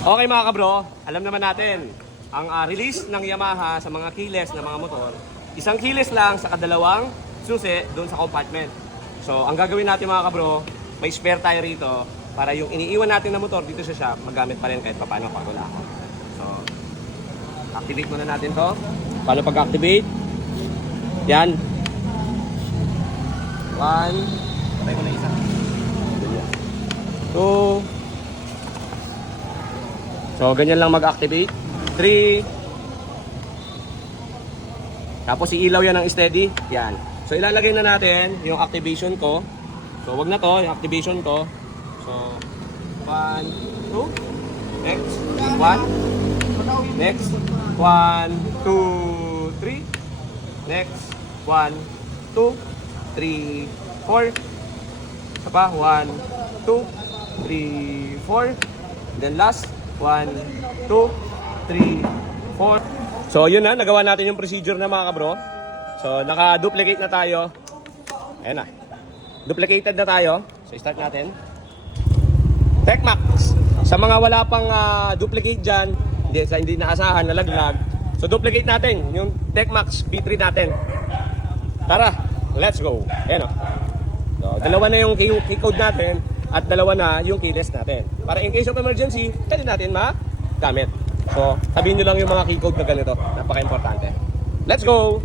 Okay mga kabro, alam naman natin, ang release ng Yamaha sa mga keyless na mga motor, isang keyless lang sa kadalawang susi doon sa compartment. So, ang gagawin natin mga kabro, may spare tayo rito para yung iniiwan natin na motor dito sa shop, magamit pa rin kahit paano pag wala ako. So, activate muna natin to. Paano pag-activate? Yan. 1. Patay ko na isa. 2. So, ganyan lang mag-activate. 3. Tapos, iilaw yan ng steady. Yan. So, ilalagay na natin yung activation ko. So, wag na to, yung activation ko. So, 1, 2. Next. 1. Next. 1, 2, 3. Next. 1, 2, 3, 4. Isa pa. 1, 2, 3, 4. Then last. 1, 2, 3, 4. So yun na, nagawa natin yung procedure na mga kabro. So naka-duplicate na tayo. Ayan na. Duplicated na tayo. So start natin. Techmax. Sa mga wala pang duplicate dyan, hindi naasahan, nalaglag. So duplicate natin yung Techmax B3 natin. Tara, let's go. Ayan o. So, dalawa na yung key code natin. At dalawa na yung keyless natin. Para in case of emergency, pwede natin magamit. So, sabihin nyo lang yung mga key code na ganito. Napaka-importante. Let's go!